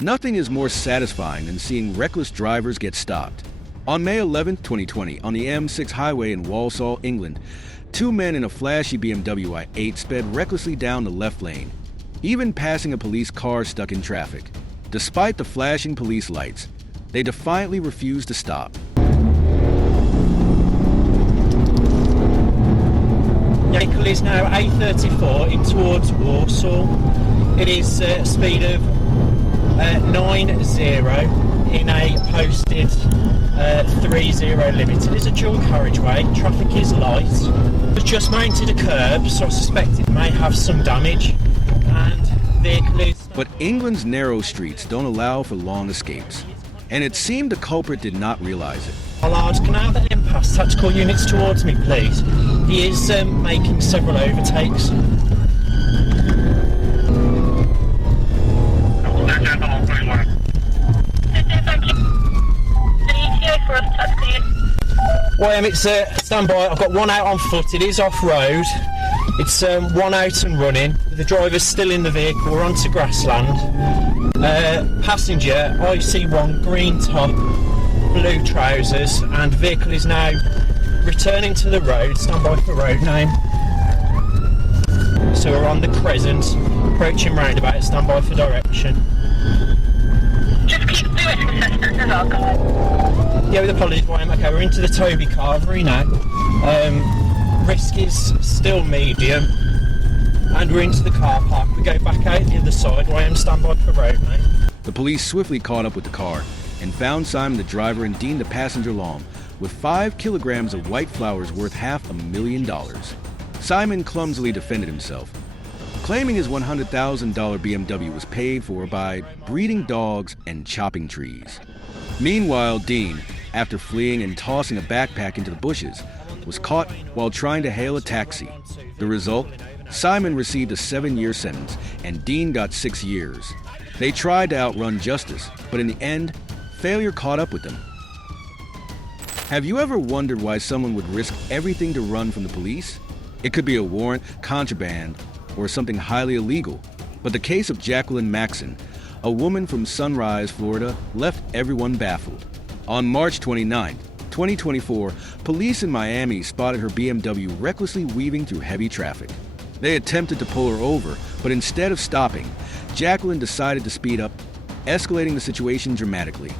Nothing is more satisfying than seeing reckless drivers get stopped. On May 11, 2020, on the M6 highway in Walsall, England, two men in a flashy BMW i8 sped recklessly down the left lane, even passing a police car stuck in traffic. Despite the flashing police lights, they defiantly refused to stop. The vehicle is now A34 in towards Walsall. It is a speed of 90 in a posted 30 limit. It is a dual carriageway, traffic is light. It's just mounted a curb, so I suspect it may have some damage. And the vehicle is... But England's narrow streets don't allow for long escapes, and it seemed the culprit did not realize it. Large, can I have the impasse tactical units towards me, please? He is making several overtakes. Well, it's stand by. I've got one out on foot. It is off road. It's one out and running. The driver's still in the vehicle. We're onto grassland. Passenger, IC1, green top, blue trousers, and vehicle is now returning to the road. Stand by for road name. So we're on the Crescent, approaching roundabout. Stand by for direction. Just keep doing consistent as well. Yeah, with apologies, Graham. Okay, we're into the Toby Carvery now. Risk is still medium, and we're into the car park. We go back out the other side. Graham, stand by for road now. The police swiftly caught up with the car and found Simon the driver and Dean the passenger along with 5 kilograms of white flowers worth $500,000. Simon clumsily defended himself, claiming his $100,000 BMW was paid for by breeding dogs and chopping trees. Meanwhile, Dean, after fleeing and tossing a backpack into the bushes, was caught while trying to hail a taxi. The result? Simon received a 7-year sentence and Dean got 6 years. They tried to outrun justice, but in the end, failure caught up with them. Have you ever wondered why someone would risk everything to run from the police? It could be a warrant, contraband, or something highly illegal. But the case of Jacqueline Maxon, a woman from Sunrise, Florida, left everyone baffled. On March 29, 2024, police in Miami spotted her BMW recklessly weaving through heavy traffic. They attempted to pull her over, but instead of stopping, Jacqueline decided to speed up, escalating the situation dramatically.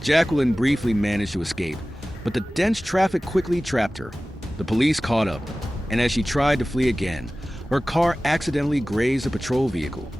Jacqueline briefly managed to escape, but the dense traffic quickly trapped her. The police caught up, and as she tried to flee again, her car accidentally grazed a patrol vehicle.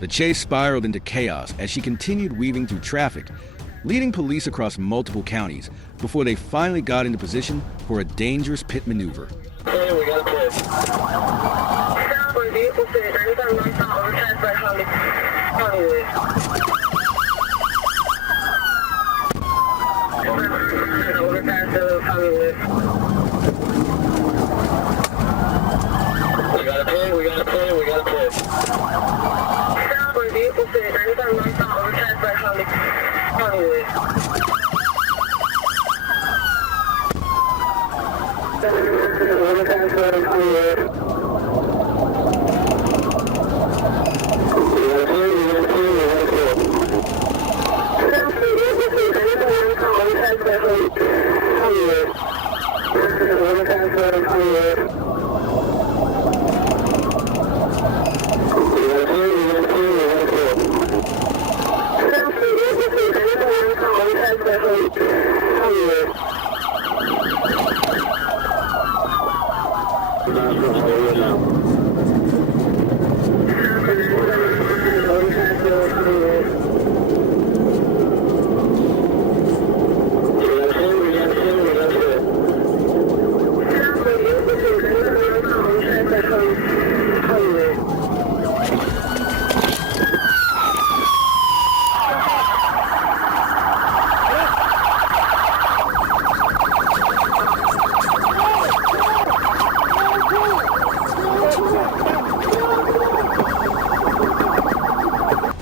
The chase spiraled into chaos as she continued weaving through traffic, leading police across multiple counties before they finally got into position for a dangerous pit maneuver. Hey, we got a pit.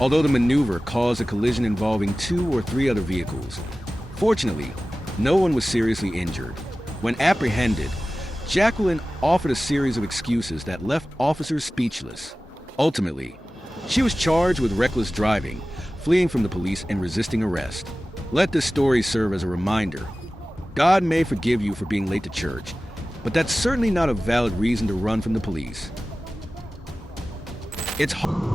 Although the maneuver caused a collision involving 2 or 3 other vehicles, fortunately, no one was seriously injured. When apprehended, Jacqueline offered a series of excuses that left officers speechless. Ultimately, she was charged with reckless driving, fleeing from the police, and resisting arrest. Let this story serve as a reminder. God may forgive you for being late to church, but that's certainly not a valid reason to run from the police. It's hard.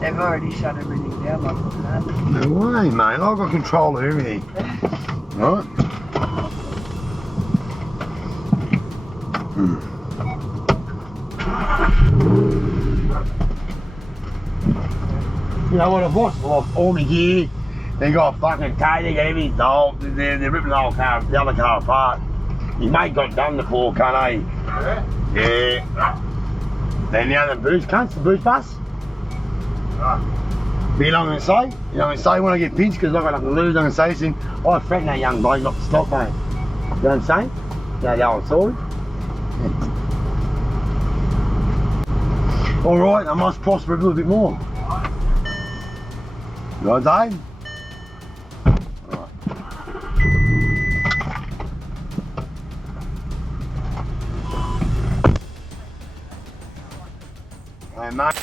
They've already shut everything down like that. No way, mate. I've got control of everything. Right? You know what, I've lost all my gear. They got fucking tape, they got everything dulled. They're ripping the whole car, the other car apart. Your mate got done the poor cunt, eh? Yeah. Then the other booze cunts, the booze bus. But you know what I'm going to say? You know what I'm going to say when I get pinched because I've got nothing to lose? I'm going to say to him, I threatened that young bloke not to stop, mate. You know what I'm saying? You know the old story? Yeah. Alright, I must prosper a little bit more. Right, Dave?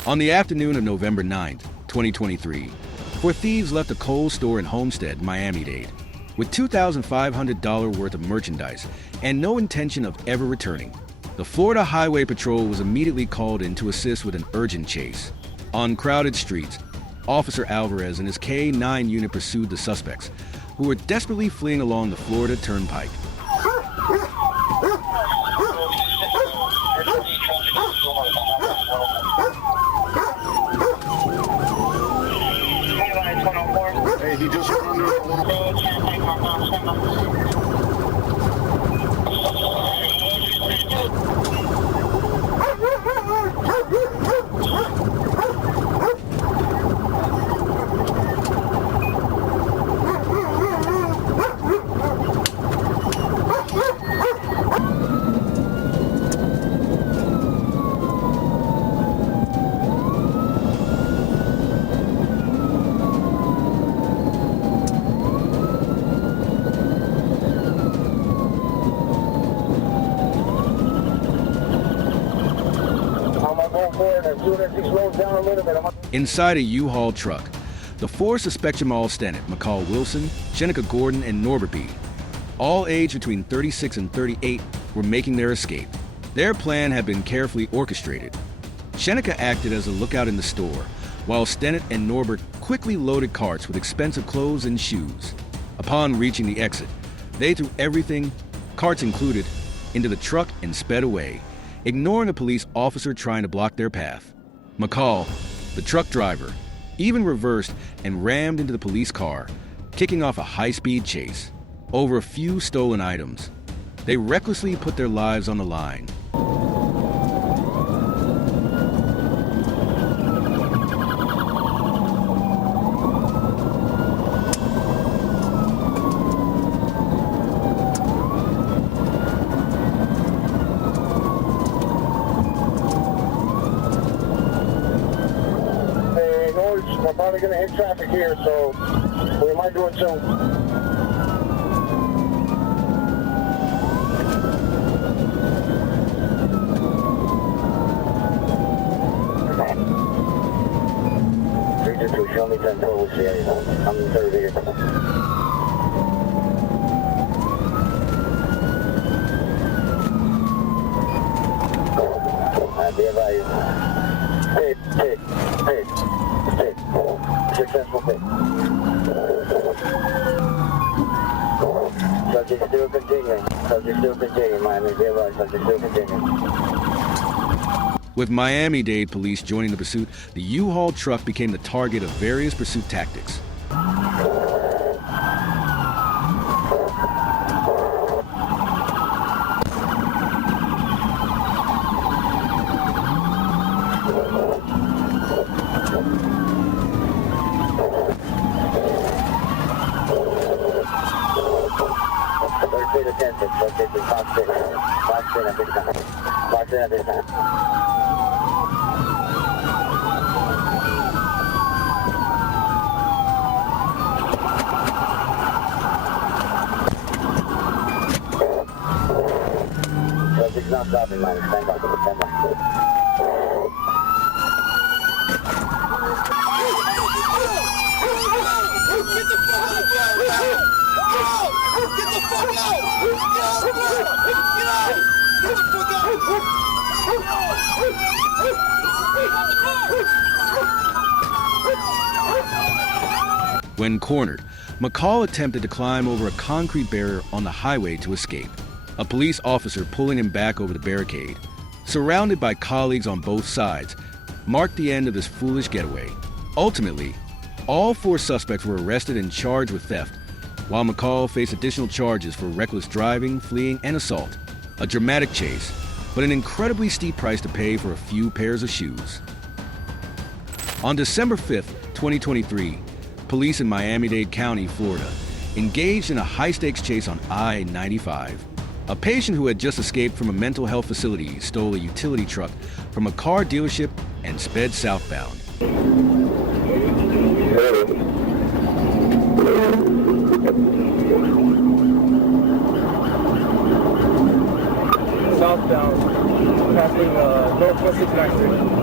On the afternoon of November 9th, 2023, 4 thieves left a Kohl's store in Homestead, Miami-Dade, with $2,500 worth of merchandise and no intention of ever returning. The Florida Highway Patrol was immediately called in to assist with an urgent chase. On crowded streets, Officer Alvarez and his K-9 unit pursued the suspects, who were desperately fleeing along the Florida Turnpike. He just soon as he slows down a little bit. Inside a U-Haul truck, the four suspect Jamal Stennett, McCall Wilson, Shenica Gordon, and Norbert B., all aged between 36 and 38, were making their escape. Their plan had been carefully orchestrated. Shenica acted as a lookout in the store, while Stennett and Norbert quickly loaded carts with expensive clothes and shoes. Upon reaching the exit, they threw everything, carts included, into the truck and sped away, ignoring a police officer trying to block their path. McCall, the truck driver, even reversed and rammed into the police car, kicking off a high-speed chase over a few stolen items. They recklessly put their lives on the line. We're probably going to hit traffic here, so we might do it soon. Show me 10 total area. I'm in the third vehicle. I'll be advised. Hit. Successful hit. Subject still continuing. Miami, be advised. Subject still continuing. With Miami-Dade police joining the pursuit, the U-Haul truck became the target of various pursuit tactics. Subject's not stopping, man. Stand by. When cornered, McCall attempted to climb over a concrete barrier on the highway to escape. A police officer pulling him back over the barricade, surrounded by colleagues on both sides, marked the end of this foolish getaway. Ultimately, all four suspects were arrested and charged with theft, while McCall faced additional charges for reckless driving, fleeing, and assault. A dramatic chase, but an incredibly steep price to pay for a few pairs of shoes. On December 5th, 2023, police in Miami-Dade County, Florida, engaged in a high-stakes chase on I-95. A patient who had just escaped from a mental health facility stole a utility truck from a car dealership and sped southbound. Southbound, passing Northwest Expressway.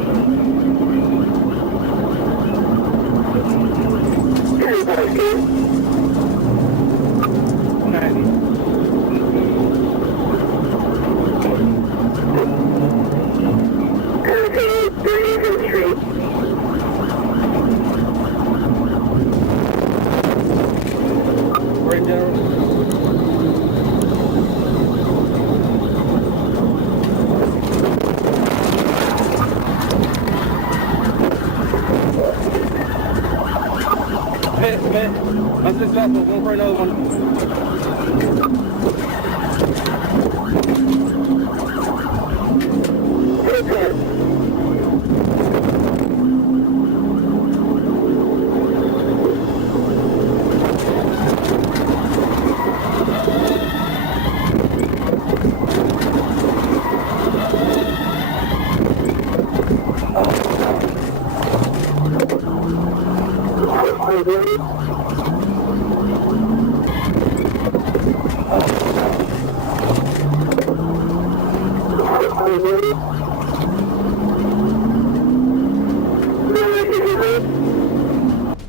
I'm just off, but one for another one.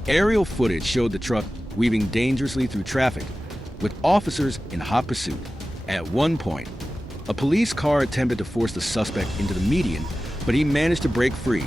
Aerial footage showed the truck weaving dangerously through traffic, with officers in hot pursuit. At one point, a police car attempted to force the suspect into the median, but he managed to break free.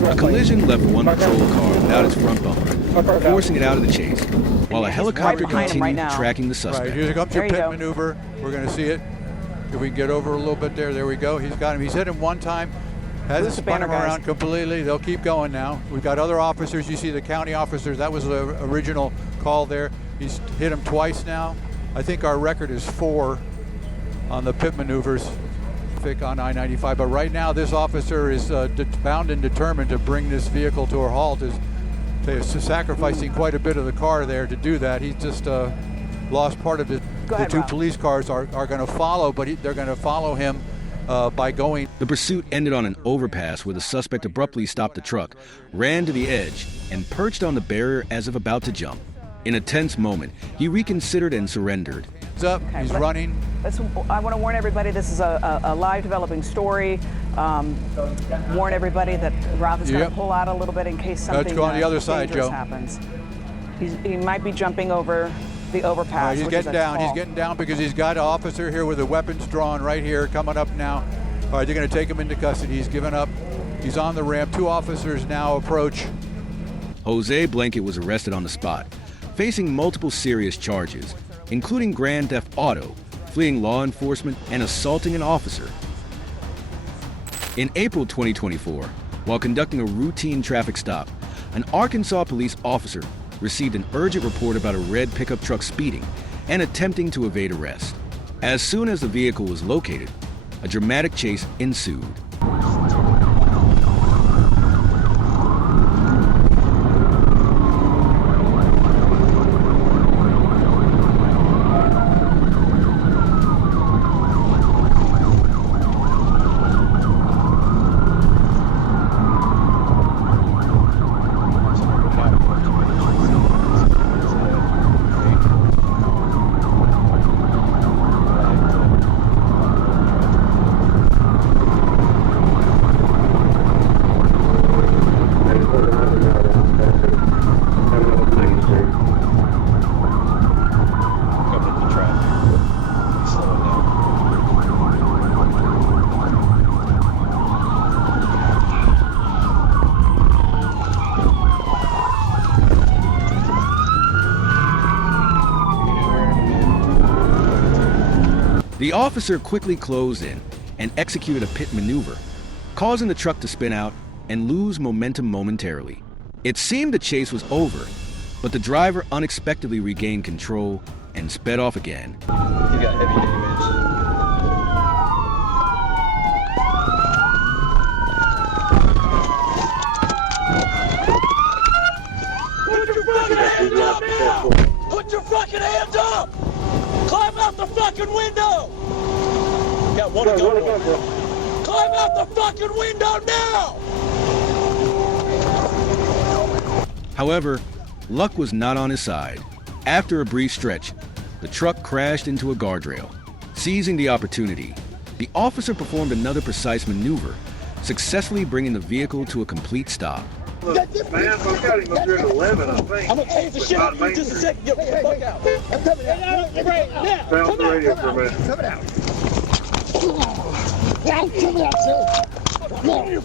A collision left one patrol car without its front bumper, forcing it out of the chase, while a helicopter continued tracking the suspect. Right, here comes your pit maneuver. We're going to see it. If we can get over a little bit there, there we go. He's got him. He's hit him one time. Hasn't spun him around completely. They'll keep going now. We've got other officers. You see the county officers. That was the original call there. He's hit him twice now. I think our record is 4 on the pit maneuvers on I-95. But right now, this officer is bound and determined to bring this vehicle to a halt. They're sacrificing quite a bit of the car there to do that. He's just lost part of it. The two police cars are going to follow, but they're going to follow him by going. The pursuit ended on an overpass where the suspect abruptly stopped the truck, ran to the edge, and perched on the barrier as if about to jump. In a tense moment, he reconsidered and surrendered. He's up, he's running. I want to warn everybody, this is a live developing story. Warn everybody that Ralph is going to pull out a little bit in case something Let's go on the other side, Joe. Happens. He might be jumping over the overpass. He's getting down. He's getting down because he's got an officer here with the weapons drawn right here, coming up now. All right, they're going to take him into custody. He's given up. He's on the ramp. 2 officers now approach. Jose Blanket was arrested on the spot, facing multiple serious charges, including grand theft auto, fleeing law enforcement, and assaulting an officer. In April 2024, while conducting a routine traffic stop, an Arkansas police officer received an urgent report about a red pickup truck speeding and attempting to evade arrest. As soon as the vehicle was located, a dramatic chase ensued. The officer quickly closed in and executed a pit maneuver, causing the truck to spin out and lose momentum momentarily. It seemed the chase was over, but the driver unexpectedly regained control and sped off again. You got heavy damage. Put your fucking hands up now! Put your fucking hands up! Climb out the fucking window! Got one to go. Climb out the fucking window now! However, luck was not on his side. After a brief stretch, the truck crashed into a guardrail. Seizing the opportunity, the officer performed another precise maneuver, successfully bringing the vehicle to a complete stop. Man, I've got him up here at 11, I think. I'm gonna change the shit out of you just a second. Get the fuck out. I'm coming out. Right now. Stay off the radio for a minute. Coming out. I'm coming out, sir. No.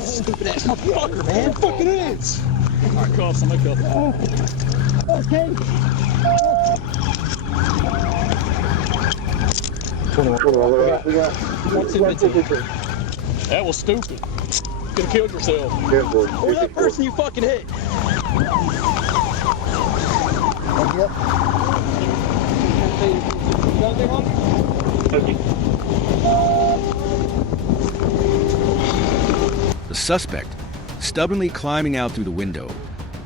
Stupid ass motherfucker, man. Fucking is. All right, call somebody. Okay. 172. That was stupid. You could have killed yourself. Who's that person you fucking hit? Okay. suspect, stubbornly climbing out through the window,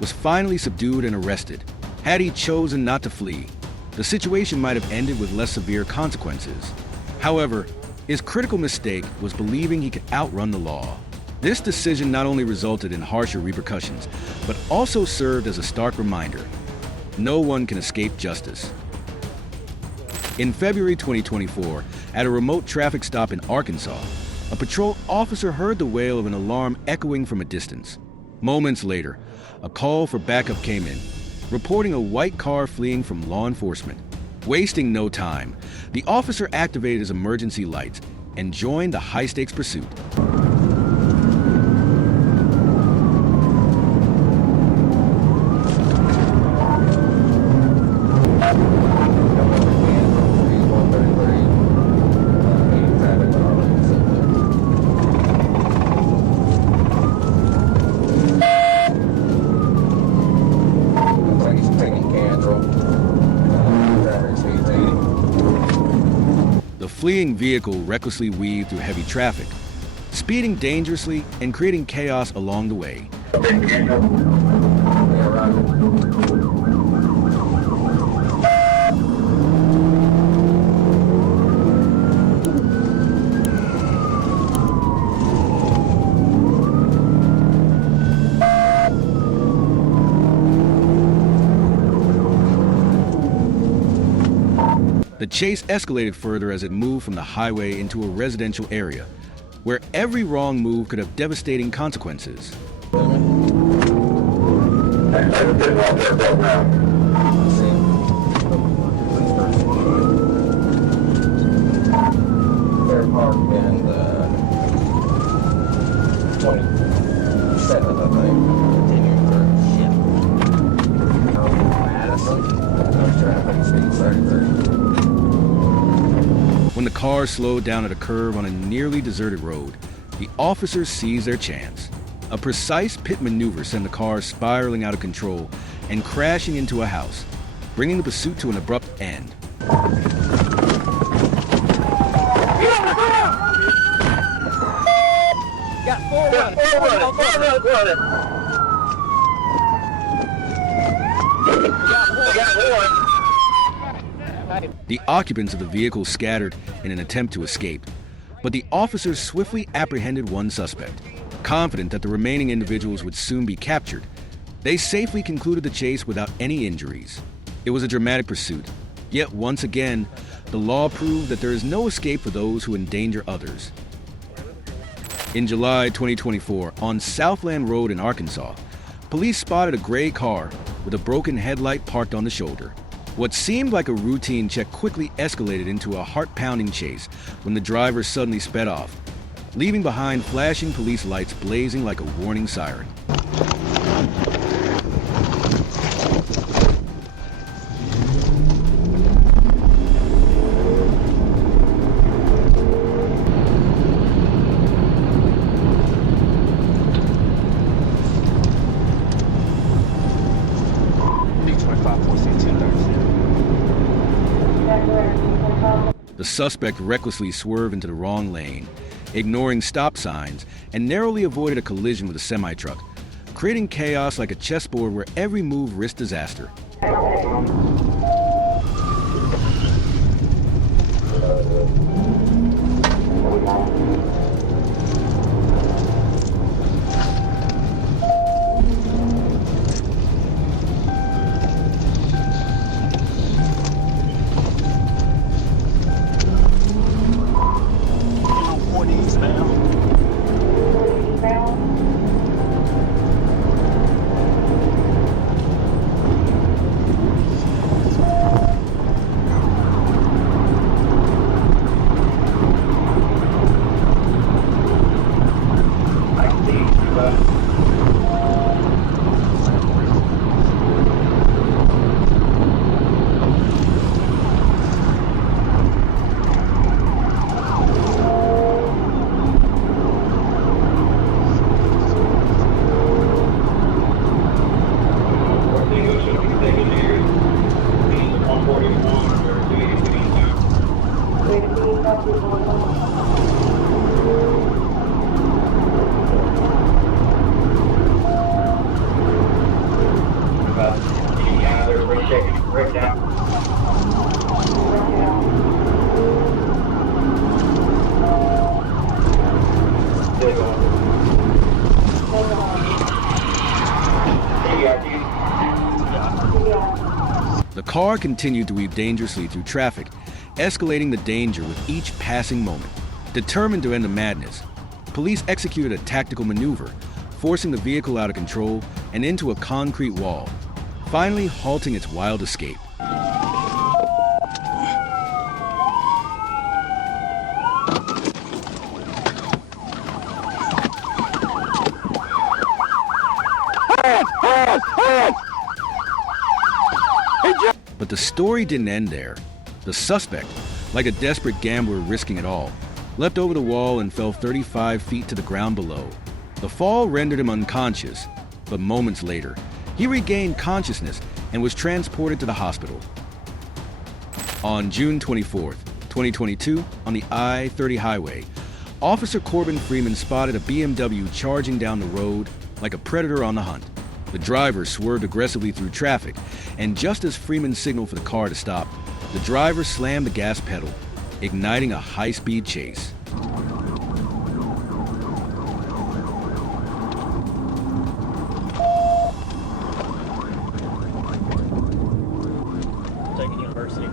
was finally subdued and arrested. Had he chosen not to flee, the situation might have ended with less severe consequences. However, his critical mistake was believing he could outrun the law. This decision not only resulted in harsher repercussions, but also served as a stark reminder: no one can escape justice. In February 2024, at a remote traffic stop in Arkansas, a patrol officer heard the wail of an alarm echoing from a distance. Moments later, a call for backup came in, reporting a white car fleeing from law enforcement. Wasting no time, the officer activated his emergency lights and joined the high-stakes pursuit. The fleeing vehicle recklessly weaved through heavy traffic, speeding dangerously and creating chaos along the way. The chase escalated further as it moved from the highway into a residential area, where every wrong move could have devastating consequences. When the car slowed down at a curve on a nearly deserted road, the officers seized their chance. A precise pit maneuver sent the car spiraling out of control and crashing into a house, bringing the pursuit to an abrupt end. Got four running. The occupants of the vehicle scattered in an attempt to escape, but the officers swiftly apprehended one suspect. Confident that the remaining individuals would soon be captured, they safely concluded the chase without any injuries. It was a dramatic pursuit, yet once again, the law proved that there is no escape for those who endanger others. In July 2024, on Southland Road in Arkansas, police spotted a gray car with a broken headlight parked on the shoulder. What seemed like a routine check quickly escalated into a heart-pounding chase when the driver suddenly sped off, leaving behind flashing police lights blazing like a warning siren. The suspect recklessly swerved into the wrong lane, ignoring stop signs, and narrowly avoided a collision with a semi-truck, creating chaos like a chessboard where every move risked disaster. The car continued to weave dangerously through traffic, escalating the danger with each passing moment. Determined to end the madness, police executed a tactical maneuver, forcing the vehicle out of control and into a concrete wall, finally halting its wild escape. But the story didn't end there. The suspect, like a desperate gambler risking it all, leapt over the wall and fell 35 feet to the ground below. The fall rendered him unconscious, but moments later, he regained consciousness and was transported to the hospital. On June 24th, 2022, on the I-30 highway, Officer Corbin Freeman spotted a BMW charging down the road like a predator on the hunt. The driver swerved aggressively through traffic, and just as Freeman signaled for the car to stop, the driver slammed the gas pedal, igniting a high-speed chase. Taking University.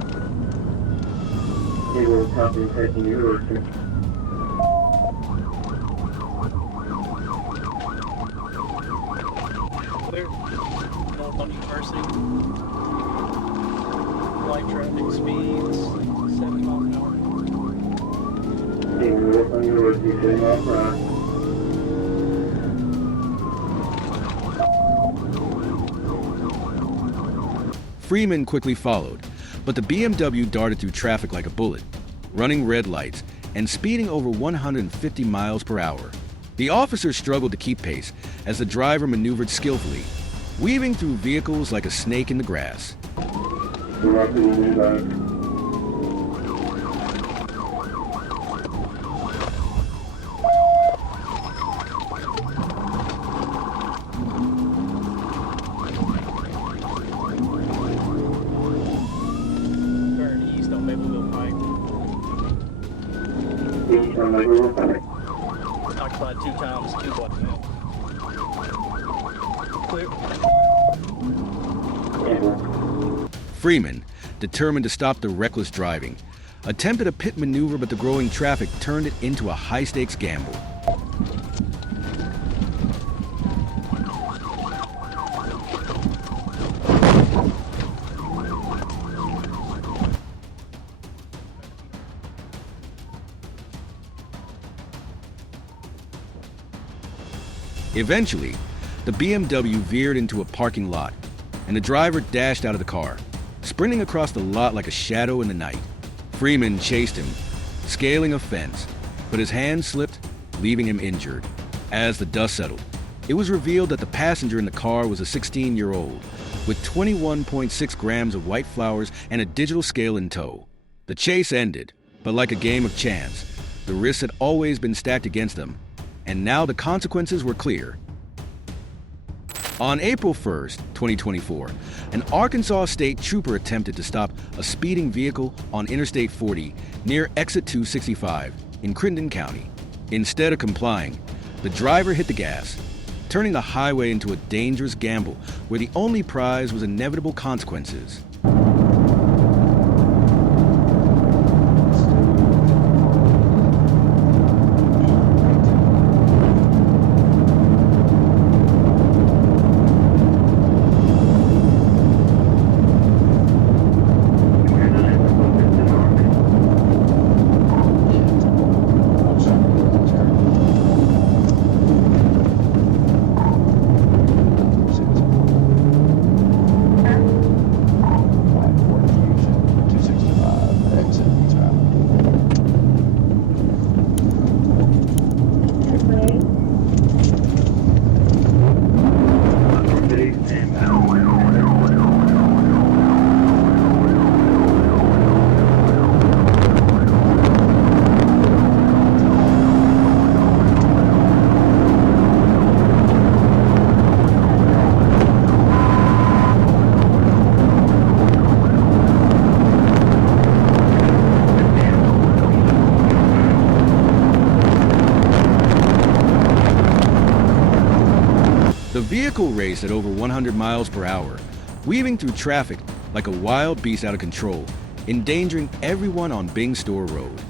He will copy taking University. Clear. North on University. Light traffic speeds 7 miles an hour. North on University, 10 miles per hour. Freeman quickly followed, but the BMW darted through traffic like a bullet, running red lights and speeding over 150 miles per hour. The officers struggled to keep pace as the driver maneuvered skillfully, weaving through vehicles like a snake in the grass. Turn east on Mapleville Pike. Occupied 2 times, 2 blocks now. Clear. Freeman, determined to stop the reckless driving, attempted a pit maneuver, but the growing traffic turned it into a high-stakes gamble. Eventually, the BMW veered into a parking lot, and the driver dashed out of the car, sprinting across the lot like a shadow in the night. Freeman chased him, scaling a fence, but his hand slipped, leaving him injured. As the dust settled, it was revealed that the passenger in the car was a 16-year-old with 21.6 grams of white flowers and a digital scale in tow. The chase ended, but like a game of chance, the risks had always been stacked against them, and now the consequences were clear. On April 1st, 2024, an Arkansas state trooper attempted to stop a speeding vehicle on Interstate 40 near Exit 265 in Crittenden County. Instead of complying, the driver hit the gas, turning the highway into a dangerous gamble where the only prize was inevitable consequences. vehicle raced at over 100 miles per hour, weaving through traffic like a wild beast out of control, endangering everyone on Bing Store Road.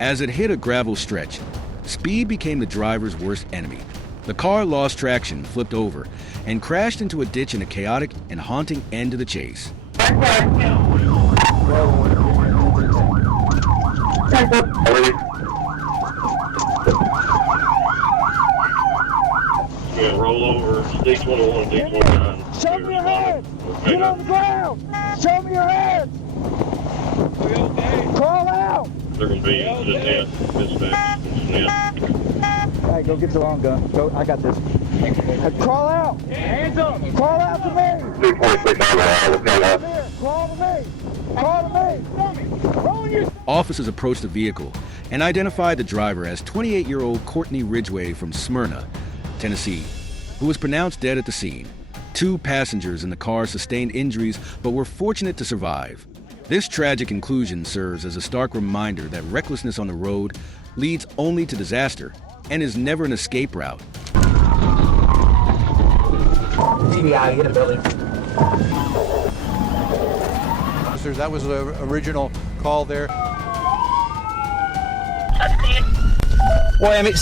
As it hit a gravel stretch, speed became the driver's worst enemy. The car lost traction, flipped over, and crashed into a ditch in a chaotic and haunting end to the chase. Yeah, roll over. D21, D29. Show me your hands! Get on the ground! Show me your hands! Crawl out! They're going to be using dispatch. All right, go get your long gun. Go, I got this. Crawl out! Hands up! Crawl out to me! 226 Crawl to me! Crawl to me! Roll your... Officers approached the vehicle and identified the driver as 28-year-old Courtney Ridgway from Smyrna, Tennessee, who was pronounced dead at the scene. 2 passengers in the car sustained injuries but were fortunate to survive. This tragic conclusion serves as a stark reminder that recklessness on the road leads only to disaster and is never an escape route. TBI hit a building. Officers, that was the original call there. Well, it's